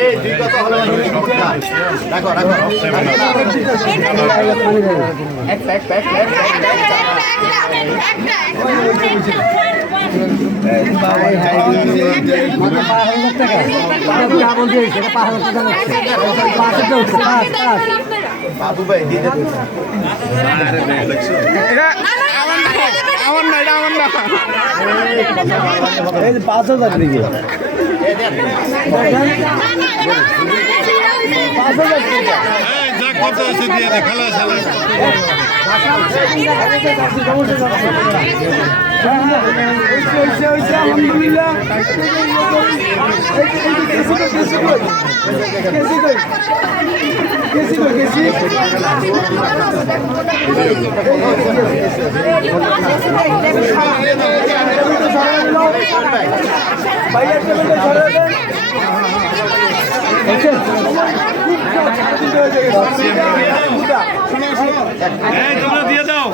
এই দুই কত হলো রাখো রাখো বাবু ভাই দিতে আমার না, এটা আমার না। 5,000 দিকে 5,000 টাকা কত আছে দিয়ে দে খেলা খেলা আলহামদুলিল্লাহ তোমরা দিয়ে দাও